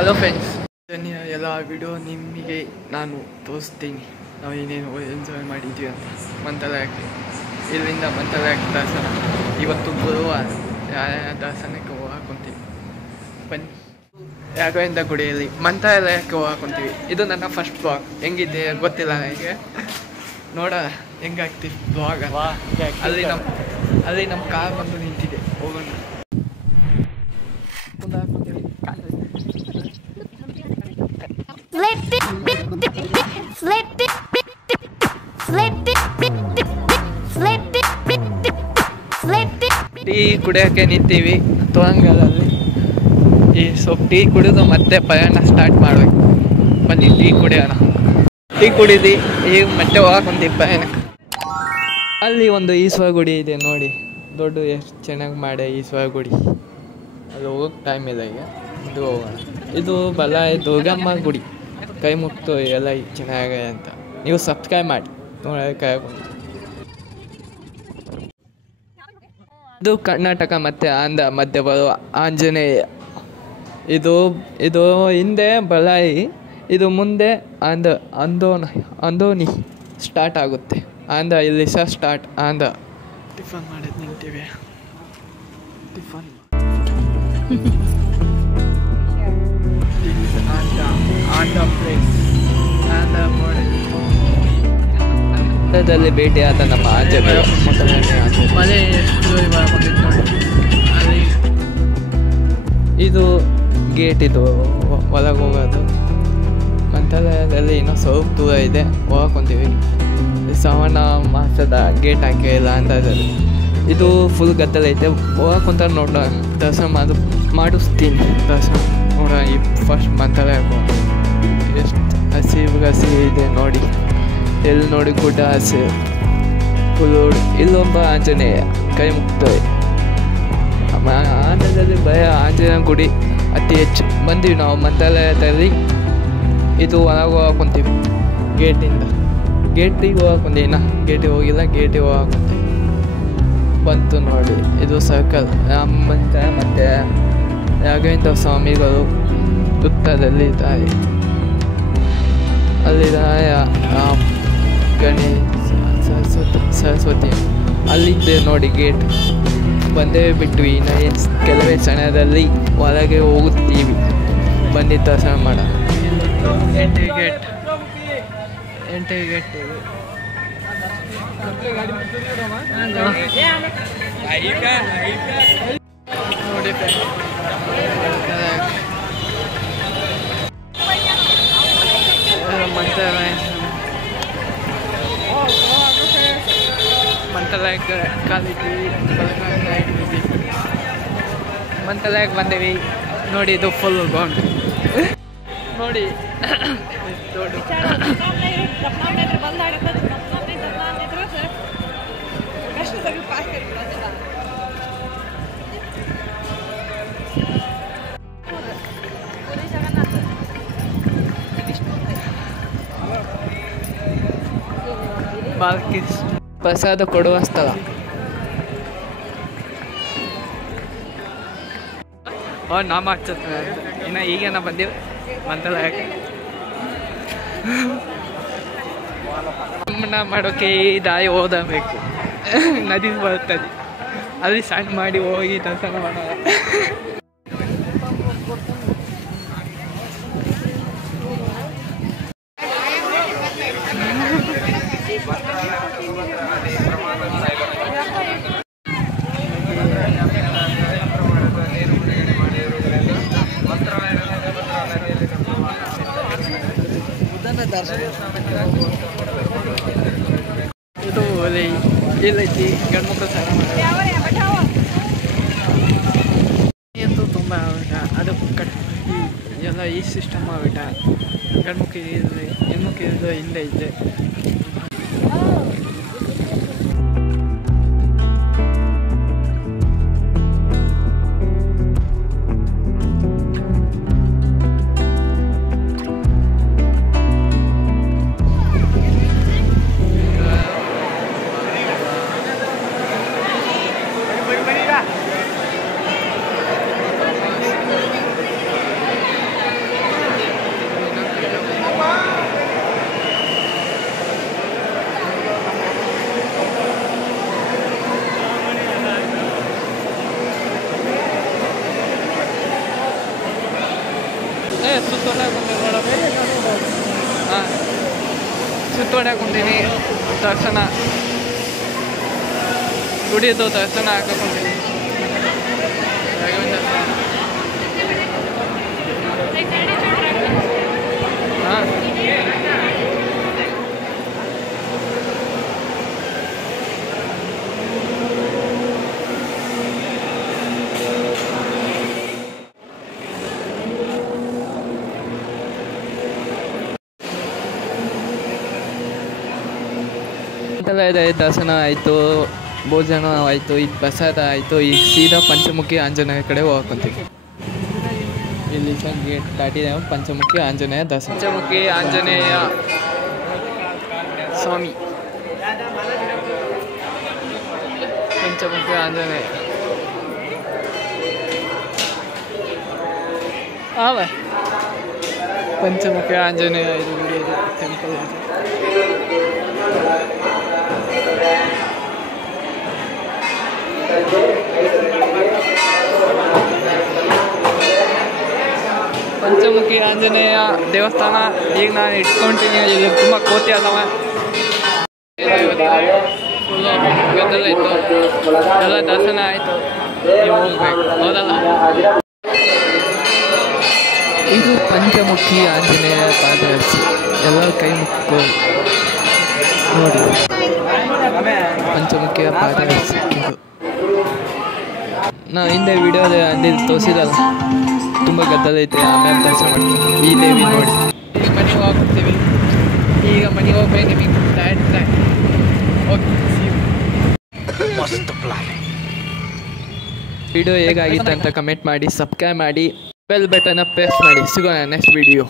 Hello friends, ಎಲ್ಲ video ನಿಮಗೆ ನಾನು ತೋರಿಸ್ತೀನಿ. ನಾವು ಏನೇನು ಎಂಜಾಯ್ ಮಾಡಿದ್ವಿ ಅಂತ. ಮಂತ್ರಾಲಯಕ್ಕೆ, ಇಲ್ಲಿಂದ ಮಂತ್ರಾಲಯಕ್ಕೆ ದರ್ಶನ. ಇವತ್ತು ಗುರುವಾರ, ದರ್ಶನಕ್ಕೆ ಹೋಗಾಕೊಂತೀವಿ. ಬನ್ನಿ. ರಾಘವೇಂದ್ರ ಗುಡಿಯಲ್ಲಿ ಮಂತ್ರಾಲಯಕ್ಕೆ ಹೋಗಾಕೊಂತೀವಿ. ಇದು ನನ್ನ ಫಸ್ಟ್ ಬ್ಲಾಗ್. ಹೆಂಗಿದೆ ಗೊತ್ತಿಲ್ಲ ನನಗೆ, ನೋಡೋಣ ಹೆಂಗಾಗ್ತೀವಿ ಬ್ಲಾಗ್. ಅಲ್ಲಿ ನಮ್ಮ ಕಾರ್ ಬಂದು ನಿಂತಿದೆ, ಹೋಗೋಣ. ಟೀ ಕುಡಿಯೋಕ್ಕೆ ನಿಂತೀವಿ ತೋರಂಗಲಲ್ಲಿ. ಸ್ವಲ್ಪ ಟೀ ಕುಡಿದು ಮತ್ತೆ ಪ್ರಯಾಣ ಸ್ಟಾರ್ಟ್ ಮಾಡಬೇಕು. ಬನ್ನಿ ಟೀ ಕುಡಿಯೋಣ. ಟೀ ಕುಡಿದು ಈಗ ಮತ್ತೆ ಹೋಗಾಕೊಂತೀವಿ ಪ್ರಯಾಣಕ್ಕೆ. ಅಲ್ಲಿ ಒಂದು ಈಶ್ವರ ಗುಡಿ ಇದೆ ನೋಡಿ, ದೊಡ್ಡ ಎಷ್ಟು ಚೆನ್ನಾಗಿ ಮಾಡಿ ಈಶ್ವರ ಗುಡಿ. ಅಲ್ಲಿ ಹೋಗೋಕ್ಕೆ ಟೈಮ್ ಇಲ್ಲ ಈಗ, ಇದು ಹೋಗೋಣ. ಇದು ಬಲಾಯಿ ದುರ್ಗಮ್ಮ ಗುಡಿ, ಕೈ ಮುಕ್ತು ಎಲ್ಲ ಚೆನ್ನಾಗಿದೆ ಅಂತ. ನೀವು ಸಬ್ಸ್ಕ್ರೈಬ್ ಮಾಡಿ ನೋಡೋಕೆ. ಇದು ಕರ್ನಾಟಕ ಮತ್ತು ಆಂಧ್ರ ಮಧ್ಯೆ ಬರುವ ಆಂಜನೇಯ. ಇದು ಹಿಂದೆ ಬಲಾಯಿ, ಇದು ಮುಂದೆ ಅಂದೋನಿ ಸ್ಟಾರ್ಟ್ ಆಗುತ್ತೆ. ಆಂಧ್ರ ಇಲ್ಲಿ ಸಹ ಸ್ಟಾರ್ಟ್. ಆಂಧ್ರ ಟಿಫನ್ ಮಾಡಿದ್ದು ನಿಂತೀವಿ. ಟಿಫನ್ ಆಂಧ್ರ ಪ್ಲೇಸ್, ಆಂಧ್ರ ದಲ್ಲಿ ಭೇಟಿಯಾದ ನಮ್ಮ ಆಂಜನೇಯ ಮನೆ ಅಲ್ಲಿ. ಇದು ಗೇಟ್, ಇದು ಒಳಗೆ ಹೋಗೋದು. ಮಂತ್ರಾಲಯದಲ್ಲಿ ಇನ್ನೂ ಸ್ವಲ್ಪ ದೂರ ಇದೆ, ಹೋಗಾಕೊಂತೀವಿ. ಶ್ರಾವಣ ಮಾಸದ ಗೇಟ್ ಹಾಕಿಲ್ಲ ಅಂದಾಜಲ್ಲಿ. ಇದು ಫುಲ್ ಗದ್ದಲ ಐತೆ, ಹೋಗಾಕೊಂತ ನೋಡೋಣ. ದರ್ಶನ ಮಾಡಿಸ್ತೀನಿ. ದರ್ಶನ ನೋಡೋಣ. ಈ ಫಸ್ಟ್ ಮಂತ್ರಾಲಯಕ್ಕೆ ಎಷ್ಟು ಹಸಿ ಇದೆ ನೋಡಿ. ಎಲ್ಲಿ ನೋಡಿ ಗುಡ್ಡ ಹಸಿ ಫುಲ್ಲು. ಇಲ್ಲೊಬ್ಬ ಆಂಜನೇಯ ಕೈ ಮುಗ್ತದೆ. ಆಂಧ್ರದಲ್ಲಿ ಭಯ ಆಂಜನೇಯ ಗುಡಿ ಅತಿ ಹೆಚ್ಚು. ಬಂದೀವಿ ನಾವು ಮಂತ್ರಾಲಯದಲ್ಲಿ. ಇದು ಒಳಗೆ ಹೋಗಾಕೊಂತೀವಿ ಗೇಟಿಗೆ ಹೋಗಾಕೊಂತೀವಿ. ಗೇಟಿಗೆ ಹೋಗಿಲ್ಲ, ಗೇಟಿಗೆ ಹೋಗಾಕೊಂತೀವಿ. ಬಂತು ನೋಡಿ, ಇದು ಸರ್ಕಲ್. ರಾಮಂತ ಮತ್ತು ರಾಘವೇಂದ್ರ ಸ್ವಾಮಿಗಳು ವೃತ್ತದಲ್ಲಿ ಇದ್ದಾರೆ. ಅಲ್ಲಿದ್ದಾರೆ ಗಣೇಶ, ಸರಸ್ವತಿ ಅಲ್ಲಿದ್ದೆ ನೋಡಿ ಗೇಟ್. ಬಂದೇ ಬಿಟ್ವಿ. ಇನ್ನು ಕೆಲವೇ ಕ್ಷಣದಲ್ಲಿ ಒಳಗೆ ಹೋಗುತ್ತೀವಿ. ಬನ್ನಿ ದರ್ಶನ ಮಾಡ. ಎಂಟ್ರಿ ಗೇಟ್ ನೋಡಿ ಮಂತ್ರಾಲಯಕ್ಕೆ ಕಾಲಿದ್ದೀವಿ. ಮಂತ್ರಾಲಯಕ್ಕೆ ಬಂದೇವಿ ನೋಡಿ. ಇದು ಫುಲ್ ಗ್ರೌಂಡ್ ನೋಡಿ. ದೊಡ್ಡ ಪ್ರಸಾದ ಕೊಡುವ ಸ್ಥಳ. ನಾಮ ಹಚ್ಚುತ್ತೆ ಇನ್ನು ಈಗೇನ ಬಂದೀವಿ ಮಂತ್ರಾಲಯಕ್ಕೆ. ಸ್ನಾನ ಮಾಡೋಕ್ಕೆ ಈ ದಾರಿ ಓದಬೇಕು. ನದಿ ಬರ್ತದೆ, ಅಲ್ಲಿ ಸ್ನಾನ ಮಾಡಿ ಹೋಗಿ ದರ್ಶನ ಮಾಡೋಣ. ಇದು ಇಲ್ಲೈತಿ ಗಂಡ್ಮಕ್ಳು ಸ್ನಾನ ಮಾಡೋದು ತುಂಬ ಆಗ. ಅದು ಎಲ್ಲ ಈ ಸಿಸ್ಟಮ್ ಆಗ್ಬಿಟ್ಟ. ಗಂಡ್ಮಕ್ಳಿಗೆ ಇರಲಿ, ಹೆಣ್ಮಕ್ಳಿಗೆ ಹಿಂದೆ ಐತೆ. ಹಾಂ ಸುತ್ತೊಡಕೊಂತೀನಿ ದರ್ಶನ ಗುಡಿದು ದರ್ಶನ ಹಾಕೊಂತೀನಿ ಹಾಂ ದರ್ಶನ ಆಯಿತು, ಭೋಜನ ಆಯಿತು, ಈಗ ಪ್ರಸಾದ ಆಯಿತು. ಈಗ ಸೀದಾ ಪಂಚಮುಖಿ ಆಂಜನೇಯ ಕಡೆ ಹೋಗ್ಕೊಂತೀವಿ. ಇಲ್ಲಿ ಗೇಟ್ ದಾಟಿದೆ ಪಂಚಮುಖಿ ಆಂಜನೇಯ ದರ್ಶನ. ಪಂಚಮುಖಿ ಆಂಜನೇಯ ಸ್ವಾಮಿ, ಪಂಚಮುಖಿ ಆಂಜನೇಯ ಪಂಚಮುಖಿ ಆಂಜನೇಯ ಇದು ಟೆಂಪಲ್. ಪಂಚಮುಖಿ ಆಂಜನೇಯ ದೇವಸ್ಥಾನ ಈಗ ನಾನು ಇಟ್ಕೊಂತೀನಿ. ಇಲ್ಲಿ ತುಂಬ ಕೋತಿ ಅದಾವ, ಫುಲ್ಲು ಗದ್ದಲ ಇತ್ತು, ಎಲ್ಲ ದರ್ಶನ ಆಯಿತು. ನೀವು ಹೋಗ್ಬೇಕು, ಹೌದಲ್ಲ? ಇದು ಪಂಚಮುಖಿ ಆಂಜನೇಯ ಪಾದರಸಿ. ಎಲ್ಲರೂ ಕೈ ಮುಕ್ಕೊಳ್ಳಿ ನೋಡಿ, ಪಂಚಮುಖಿಯ ಪಾದರಸಿ ಇದು. ನಾ ಹಿಂದೆ ವಿಡಿಯೋದ ಅಲ್ಲಿ ತೋರಿಸಿದಲ್ಲ, ತುಂಬ ಗದ್ದಲ ಐತೆ. ಆಮೇಲೆ ದರ್ಶನ ಮಾಡ್ತೀವಿ ಈ ದೇವಿ ನೋಡಿ. ಈಗ ಮನೆಗೆ ಹೋಗ್ತೀವಿ. ಈಗ ಮನೆಗೆ ಹೋಗ್ಬೇಕು. ನಿಮಗೆ ಟೈಟ್ ಓಕೆ. ಮಸ್ತ್ ಪ್ಲಾನ್. ವಿಡಿಯೋ ಹೇಗಾಗಿತ್ತು ಅಂತ ಕಮೆಂಟ್ ಮಾಡಿ, ಸಬ್ಸ್ಕ್ರೈಬ್ ಮಾಡಿ, ಬೆಲ್ ಬಟನ್ನ ಪ್ರೆಸ್ ಮಾಡಿ. ಸಿಗೋಣ ನೆಕ್ಸ್ಟ್ ವಿಡಿಯೋ.